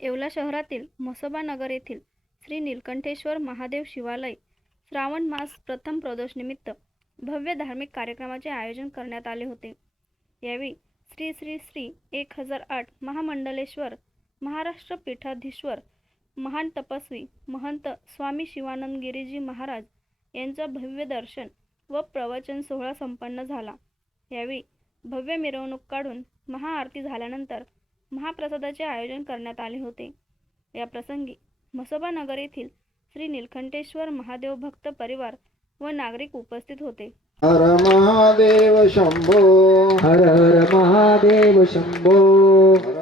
येवला शहरातील म्हसोबा नगर येथील श्री नीलकंठेश्वर महादेव शिवालय श्रावण मास प्रथम प्रदोषनिमित्त भव्य धार्मिक कार्यक्रमाचे आयोजन करण्यात आले होते. यावेळी श्री श्री श्री एक हजार आठ महामंडलेश्वर महाराष्ट्र पीठाधीश्वर महान तपस्वी महंत स्वामी शिवानंद गिरीजी महाराज यांचं भव्य दर्शन व प्रवचन सोहळा संपन्न झाला. यावेळी भव्य मिरवणूक काढून महाआरती झाल्यानंतर महाप्रसादाचे आयोजन करण्यात आले होते. या प्रसंगी म्हसोबा नगर येथील श्री नीलकंठेश्वर महादेव भक्त परिवार व नागरिक उपस्थित होते. हर महादेव शंभो. हर हर महादेव शंभो.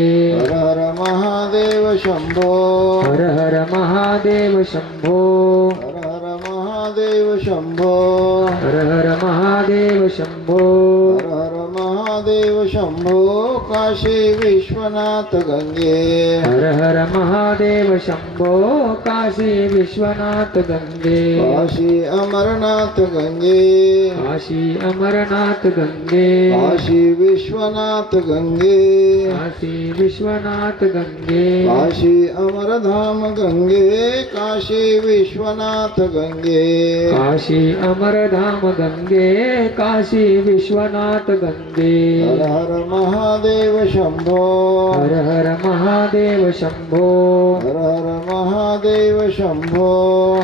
हर हर महादेव शंभो। हर हर महादेव शंभो। हर हर महादेव शंभो। हर हर महादेव शंभो। हर हर महादेव शंभो। काशी विश्वनाथ गंगे। हर हर महादेव शंभो। काशी विश्वनाथ गंगे। काशी अमरनाथ गंगे। काशी अमरनाथ गंगे। काशी विश्वनाथ गंगे। काशी विश्वनाथ गंगे। काशी अमरधाम गंगे काशी विश्वनाथ गंगे। काशी अमरधाम गंगे काशी विश्वनाथ गंगे। हर हर महादेव शंभो। हर हर महादेव शंभो। हर हर महादेव शंभो।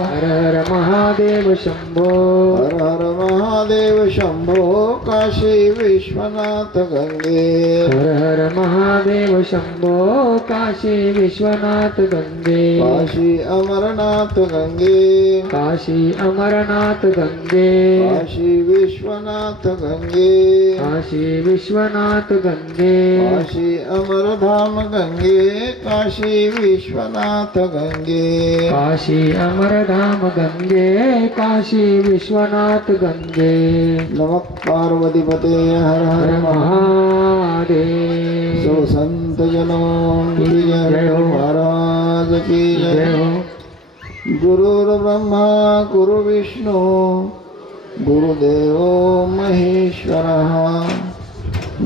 हर हर महादेव शंभो। हर हर महादेव शंभो काशी विश्वनाथ गंगे। हर हर महादेव शंभो काशी विश्वनाथ गंगे। काशी अमरनाथ गंगे। काशी अमरनाथ गंगे। काशी विश्वनाथ गंगे। काशी विश्वनाथ गंगे। काशी अमरधाम गंगे। काशी विश्वनाथ गंगे। काशी अमरधाम गंगे। काशी विश्वनाथ गंगे। नमः पार्वतीपते हर हर महादेव। संत जनों की जय महाराज की जय जय हो गुरुर्ब्रह्मा गुरुविष्णू गुरुदेव महेश्वरः।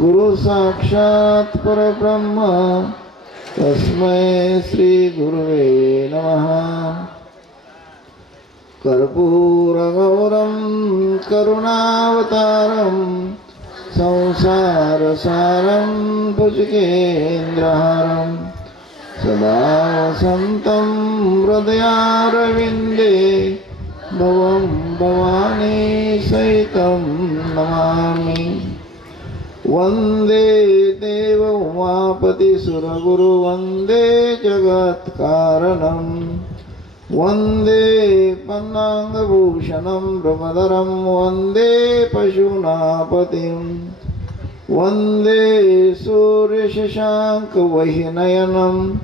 गुरु साक्षात परब्रह्म तस्मै श्रीगुरुवे नमः। कर्पूरगौरं करुणावतारम् संसारसारं भुजगेन्द्रहारं सदा वसन्तं हृदयारविन्दे भवं भवानी सहितं नमामि। वन्दे देव उमापतिसुरगुरु वन्दे जगत्कारणम् वन्दे पन्नाङ्गभूषणं ब्रह्मधरं वन्दे पशुनापतिम्। वन्दे सूर्यशशाङ्कवहिनयनं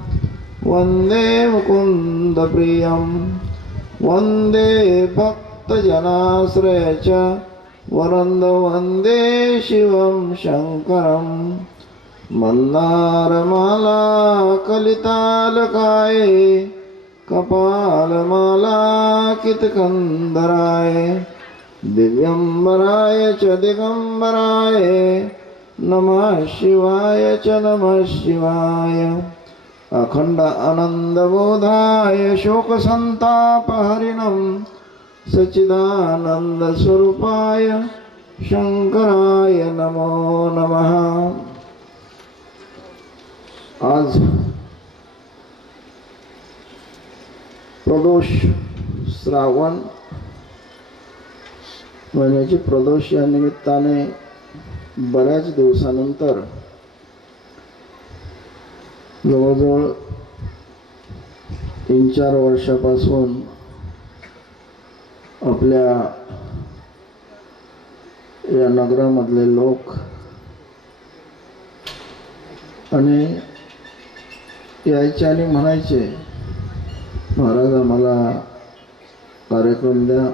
वन्दे मुकुन्दप्रियं वन्दे भक्तजनाश्रय च। वरन्द वन्दे शिवं शङ्करं मन्दारमाला कलितालकाये। कपालमाला दिव्यम्बराय च दिगम्बराय। नमः शिवाय च नमः शिवाय। अखण्ड आनन्दबोधाय शोकसन्तापहरिणं सच्चिदानन्दस्वरूपाय शङ्कराय नमो नमः। आज प्रदोष श्रावण महिन्याची प्रदोष या निमित्ताने बऱ्याच दिवसानंतर जवळजवळ तीन चार वर्षापासून आपल्या या नगरामधले लोक आणि यायचे आणि म्हणायचे महाराज आम्हाला कार्यक्रम द्या.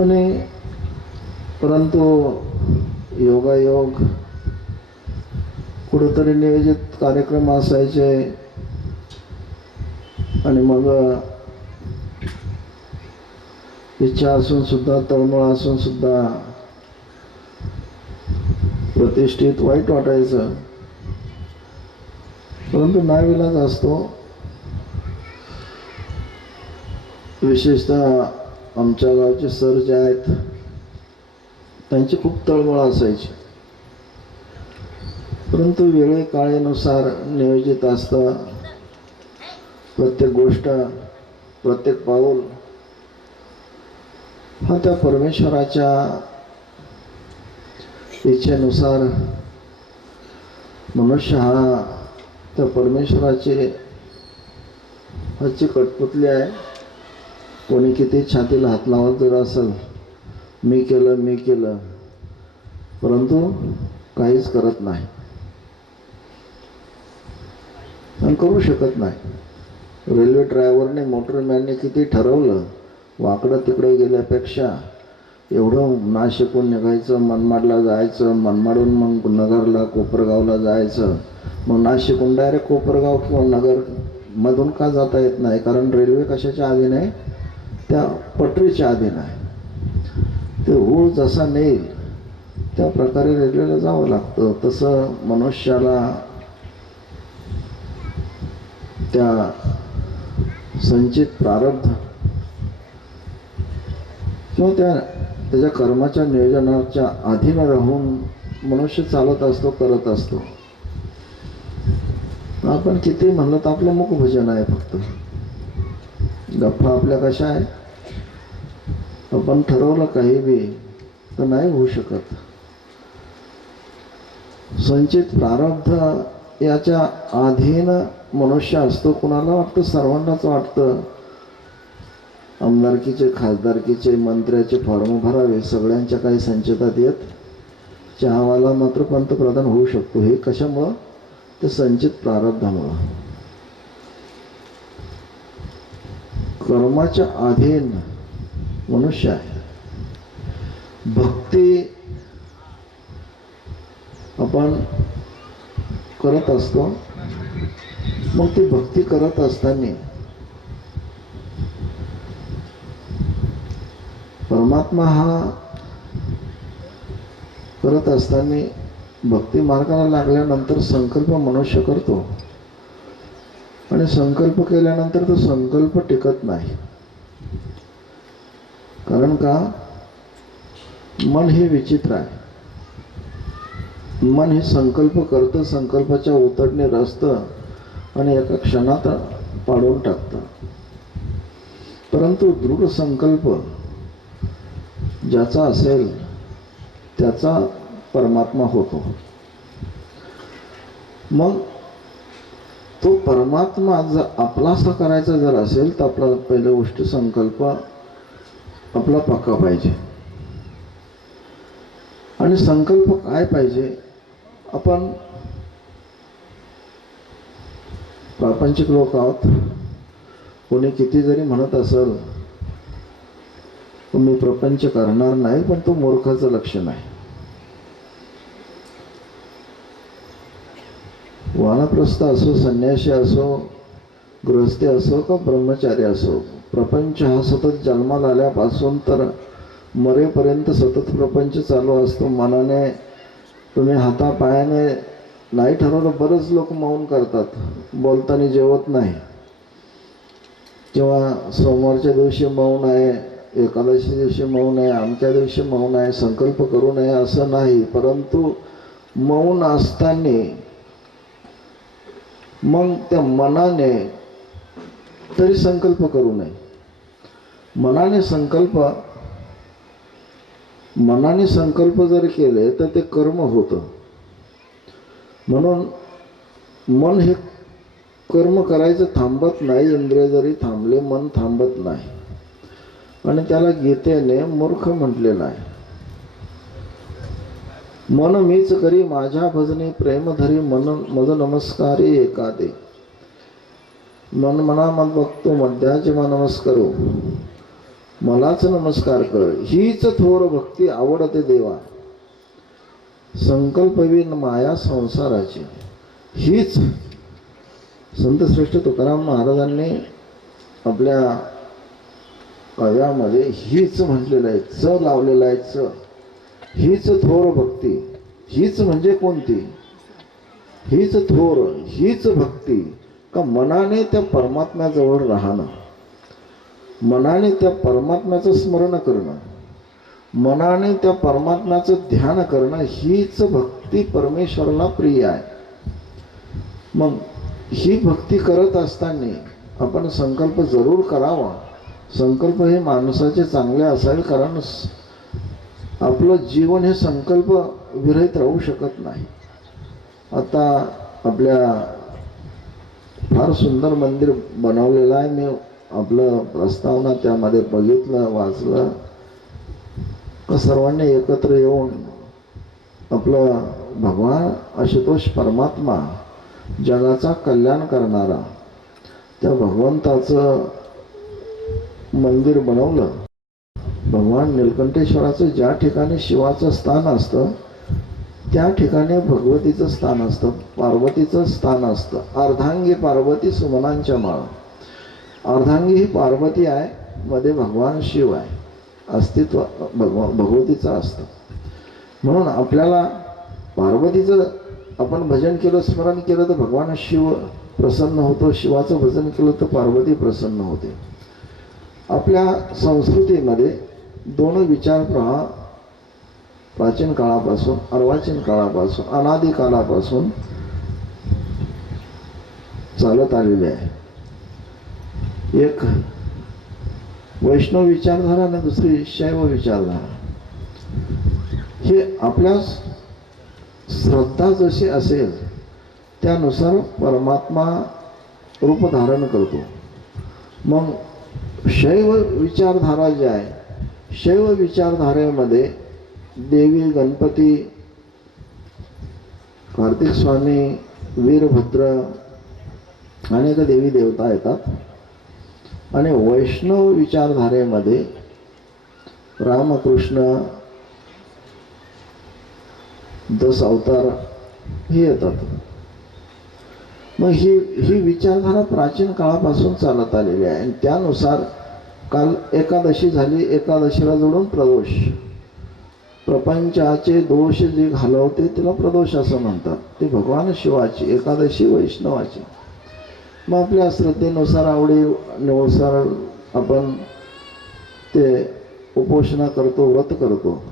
पण परंतु योगायोग कुठंतरी नियोजित कार्यक्रम असायचे. आणि मग इच्छा असून सुद्धा तळमळ असून सुद्धा प्रतिष्ठित वाईट वाटायचं. परंतु नाविलाज असतो. विशेषतः आमच्या गावचे सर जे आहेत त्यांची खूप तळमळ असायची. परंतु वेळे काळेनुसार नियोजित असता प्रत्येक गोष्ट प्रत्येक पाऊल हा त्या परमेश्वराच्या इच्छेनुसार मनुष्य हा त्या परमेश्वराचे हाची कटपुतली आहे. कोणी किती छातीला हात लावत जर असेल. मी केलं मी केलं. परंतु काहीच करत नाही. आणि करू शकत नाही. रेल्वे ड्रायव्हरने मोटरमॅनने किती ठरवलं वाकडं तिकडं गेल्यापेक्षा एवढं नाशिकून निघायचं मनमाडला जायचं मनमाडून मग नगरला कोपरगावला जायचं. मग नाशिकून डायरेक्ट कोपरगाव किंवा नगरमधून का जाता येत नाही? कारण रेल्वे कशाच्या आधी नाही त्या पटरीच्या अधीन आहे ते ऊळ जसा नेईल त्या प्रकारे रेल्वेला जावं लागतं. तसं मनुष्याला त्या संचित प्रारब्ध किंवा त्या त्याच्या कर्माच्या नियोजनाच्या अधीन राहून मनुष्य चालत असतो करत असतो. आपण किती म्हणलं तर आपलं मुखभजन आहे फक्त. गप्पा आपल्या कशा आहे आपण ठरवलं काही बी तर नाही होऊ शकत. संचित प्रारब्ध याच्या अधीन मनुष्य असतो कुणाला वाटतं? सर्वांनाच वाटतं. आमदारकीचे खासदारकीचे मंत्र्याचे फॉर्म भरावे सगळ्यांच्या काही संचितात येत. चहावाला मात्र पंतप्रधान होऊ शकतो. हे कशामुळं? ते संचित प्रारब्धामुळं. कर्माच्या अधीन मनुष्य आहे. भक्ती आपण करत असतो मग ती भक्ती करत असताना परमात्मा हा करत असताना भक्ती मार्गाला लागल्यानंतर संकल्प मनुष्य करतो. आणि संकल्प केल्यानंतर तो संकल्प टिकत नाही. कारण का? मन हे विचित्र आहे. मन हे संकल्प करतं संकल्पाच्या उतरणे रचतं आणि एका क्षणात पाडून टाकतं. परंतु दृढ संकल्प ज्याचा असेल त्याचा परमात्मा होतो. मग तो परमात्मा जर आपलासा करायचा जर असेल तर आपला पहिल्या गोष्टी संकल्प आपला पक्का पाहिजे. आणि संकल्प काय पाहिजे? आपण प्रापंचिक लोक आहोत. कोणी किती जरी म्हणत असेल मी प्रपंच करणार नाही पण तो मूर्खाचं लक्षण आहे वानप्रस्थ असो संन्यासी असो गृहस्थी असो का ब्रह्मचारी असो प्रपंच हा सतत जन्माला आल्यापासून तर मरेपर्यंत सतत प्रपंच चालू असतो. मनाने तुम्ही हातापायाने नाही ठरवलं बरेच लोक मौन करतात. बोलताना जेवत नाही. किंवा सोमवारच्या दिवशी मौन आहे एकादशी दिवशी मौन आहे आमच्या दिवशी मौन आहे संकल्प करू नये असं नाही. परंतु मौन असताना मग त्या मनाने तरी संकल्प करू नये. मनाने संकल्प मनाने संकल्प जर केले तर ते कर्म होतं. म्हणून मन हे कर्म करायचं थांबत नाही इंद्रिय जरी थांबले मन थांबत नाही. आणि त्याला गीतेने मूर्ख म्हटलेलं आहे. मन मीच करी माझ्या भजनी प्रेमधरी मन मज नमस्कारी एकादे. मन मना मत बघतो मध्याचे मन मलाच नमस्कार कर हीच थोर भक्ती आवडते देवा। संकल्पविन माया संसाराची। हीच संतश्रेष्ठ तुकाराम महाराजांनी आपल्या काव्यामध्ये हीच म्हटलेलं आहे च लावलेलं आहे च। हीच थोर भक्ती हीच म्हणजे कोणती? हीच थोर हीच भक्ती। का मनाने त्या परमात्म्याजवळ राहणं? मनाने त्या परमात्म्याचं स्मरण करणं मनाने त्या परमात्म्याचं ध्यान करणं हीच भक्ती परमेश्वराला प्रिय आहे. मग ही भक्ती करत असताना आपण संकल्प जरूर करावा. संकल्प हे माणसाचे चांगले असावे कारण आपलं जीवन हे संकल्प विरहित राहू शकत नाही. आता आपल्या फार सुंदर मंदिर बनवलेलं आहे. मी आपलं प्रस्तावना त्यामध्ये बघितलं वाचलं. का सर्वांनी एकत्र येऊन आपलं भगवान आशुतोष परमात्मा जगाचा कल्याण करणारा त्या भगवंताचं मंदिर बनवलं. भगवान निलकंठेश्वराचं ज्या ठिकाणी शिवाचं स्थान असतं त्या ठिकाणी भगवतीचं स्थान असतं पार्वतीचं स्थान असतं. अर्धांगी पार्वती सुमनांच्या माळ. अर्धांगी ही पार्वती आहे मध्ये भगवान शिव आहे. अस्तित्व भगवा भगवतीचं असतं. म्हणून आपल्याला पार्वतीचं आपण भजन केलं स्मरण केलं तर भगवान शिव प्रसन्न होतो. शिवाचं भजन केलं तर पार्वती प्रसन्न होते. आपल्या संस्कृतीमध्ये दोन विचार प्रवाह प्राचीन काळापासून अर्वाचीन काळापासून अनादी काळापासून चालत आलेले आहे. एक वैष्णव विचारधारा आणि दुसरी शैव विचारधारा. हे आपल्या श्रद्धा जशी असेल त्यानुसार परमात्मा रूप धारण करतो. मग शैव विचारधारा जी आहे शैव विचारधारेमध्ये देवी गणपती कार्तिक स्वामी वीरभद्र अनेक देवी देवता येतात. आणि वैष्णव विचारधारेमध्ये रामकृष्ण दस अवतार हे येतात. मग ही ही विचारधारा प्राचीन काळापासून चालत आलेली आहे. आणि त्यानुसार काल एकादशी झाली एकादशीला जोडून प्रदोष प्रपंचाचे दोष जे घालवते त्याला प्रदोष असं म्हणतात. ते भगवान शिवाची एकादशी वैष्णवाची. मग आपल्या श्रद्धेनुसार आवडीनुसार आपण ते उपोषणा करतो व्रत करतो.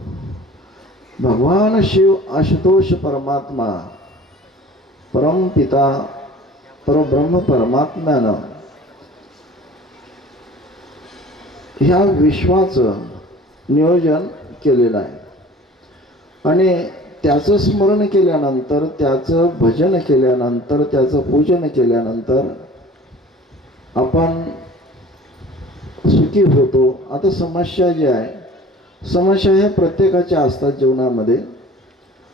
भगवान शिव आशुतोष परमात्मा परमपिता परब्रह्म परमात्म्यानं. ह्या विश्वाचं नियोजन केलेलं आहे. आणि त्याचं स्मरण केल्यानंतर त्याचं भजन केल्यानंतर त्याचं पूजन केल्यानंतर आपण सुखी होतो. आता समस्या जी आहे समस्या ह्या प्रत्येकाच्या असतात जीवनामध्ये.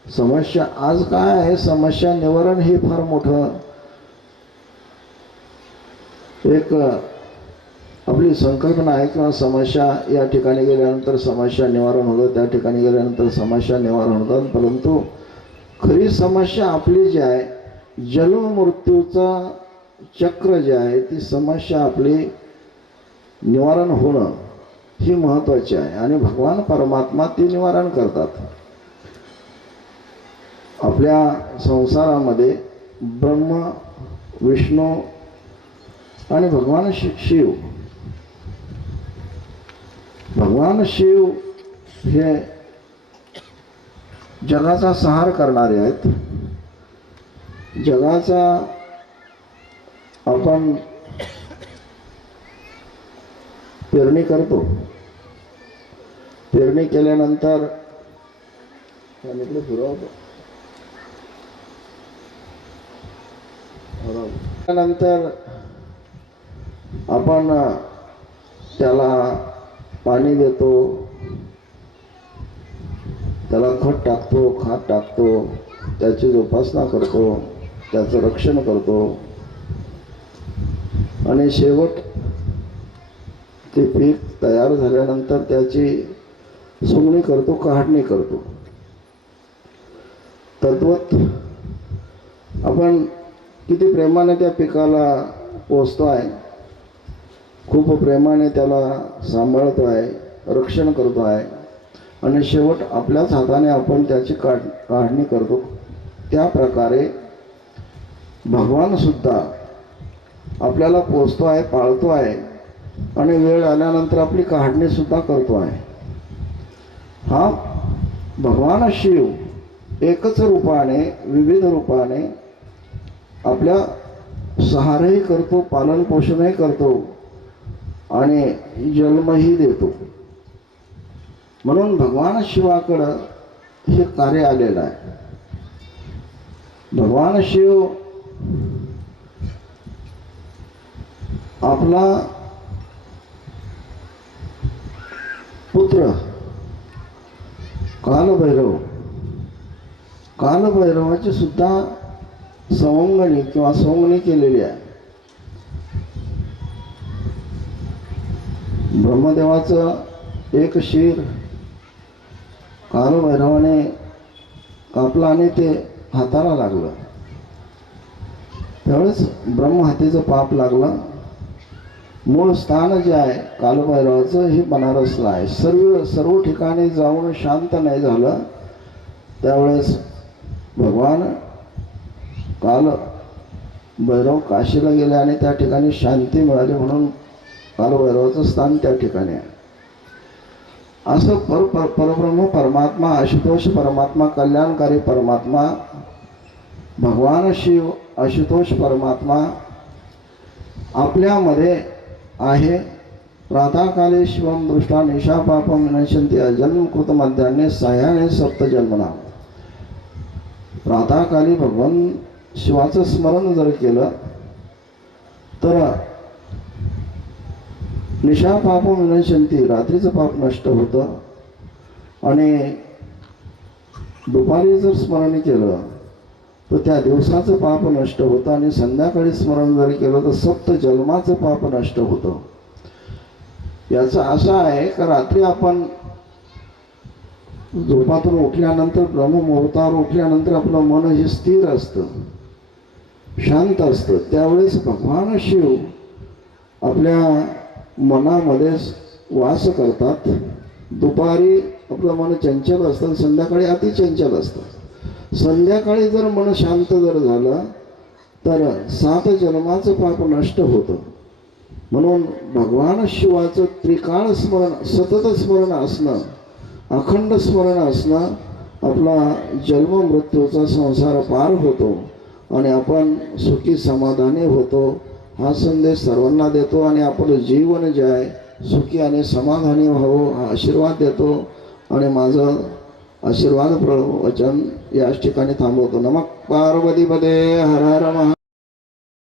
समस्या आज काय आहे समस्या निवारण हे फार मोठं एक आपली संकल्पना आहे किंवा समस्या या ठिकाणी गेल्यानंतर समस्या निवारण होतं त्या ठिकाणी गेल्यानंतर समस्या निवारण होतात परंतु खरी समस्या आपली जी आहे जन्ममृत्यूचा चक्र जे आहे ती समस्या आपली निवारण होणं ही महत्त्वाची आहे. आणि भगवान परमात्मा ती निवारण करतात. आपल्या संसारामध्ये ब्रह्म विष्णू आणि भगवान शि शिव भगवान शिव हे जगाचा सहार करणारे आहेत. जगाचा आपण पेरणी करतो. पेरणी केल्यानंतर इकडे फिरवतो. त्यानंतर आपण त्याला पाणी देतो. त्याला खत टाकतो खात टाकतो. त्याची जोपासना करतो. त्याचं रक्षण करतो. आणि शेवट ते पीक तयार झाल्यानंतर त्याची सुगणी करतो काढणी करतो. तद्वत आपण किती प्रेमाने त्या पिकाला पोचतो आहे खूप प्रेमाने त्याला सांभाळतो आहे रक्षण करतो आहे. आणि शेवट आपल्याच हाताने आपण त्याची काढ काढणी करतो. त्या प्रकारे भगवानसुद्धा आपल्याला पोचतो आहे पाळतो आहे. आणि वेळ आल्यानंतर आपली काढणीसुद्धा करतो आहे. हा भगवान शिव एकच रूपाने विविध रूपाने आपल्या सहारही करतो पालन पोषणही करतो. आणि जन्मही देतो. म्हणून भगवान शिवाकडं हे कार्य आलेलं आहे. भगवान शिव आपला पुत्र कालभैरव, कालभैरवाची सुद्धा सवंगणी किंवा सोंगणी केलेली आहे. ब्रह्मदेवाचं एक शिर कालभैरवाने कापलं आणि ते हाताला लागलं. त्यावेळेस ब्रह्महत्येचं पाप लागलं. मूळ स्थान जे आहे कालभैरवाचं हे बनारसला आहे. सर्व सर्व ठिकाणी जाऊन शांत नाही झालं. त्यावेळेस भगवान काल भैरव काशीला गेले आणि त्या ठिकाणी शांती मिळाली म्हणून कालभैरवाचं स्थान त्या ठिकाणी आहे. असं पर पर परब्रह्म परमात्मा आशुतोष परमात्मा कल्याणकारी परमात्मा भगवान शिव आशुतोष परमात्मा आपल्यामध्ये आहे. प्रातःकाली शिवम दृष्टा निशा पापम विनशंती अजन्मकृत कृत मध्यान्हे सह्याने सप्त जन्मना. प्रातःकाली भगवान शिवाचं स्मरण जर केलं तर निशा पाप विनशंती रात्रीचं पाप नष्ट होतं. आणि दुपारी जर स्मरण केलं तर त्या दिवसाचं पाप नष्ट होतं आणि संध्याकाळी स्मरण जर केलं तर सप्त जन्माचं पाप नष्ट होतं. याचं असं आहे का रात्री आपण झोपातून उठल्यानंतर ब्रह्ममुहूर्तावर उठल्यानंतर आपलं मन हे स्थिर असतं शांत असतं. त्यावेळेस भगवान शिव आपल्या मनामध्ये वास करतात. दुपारी आपलं मन चंचल असतं संध्याकाळी अतिचंचल असतं. संध्याकाळी जर मन शांत जर झालं तर सात जन्माचं पाप नष्ट होतं. म्हणून भगवान शिवाचं त्रिकाळ स्मरण सतत स्मरण असणं अखंड स्मरण असणं आपला जन्म मृत्यूचा संसार पार होतो आणि आपण सुखी समाधानी होतो. हा संदेश सर्वांना देतो आणि आपलं जीवन जे आहे सुखी आणि समाधानी व्हावं हा आशीर्वाद देतो. आणि माझं आशीर्वाद प्रवचन याच ठिकाणी थांबवतो. नमक पार्वतीपदे हर हर महा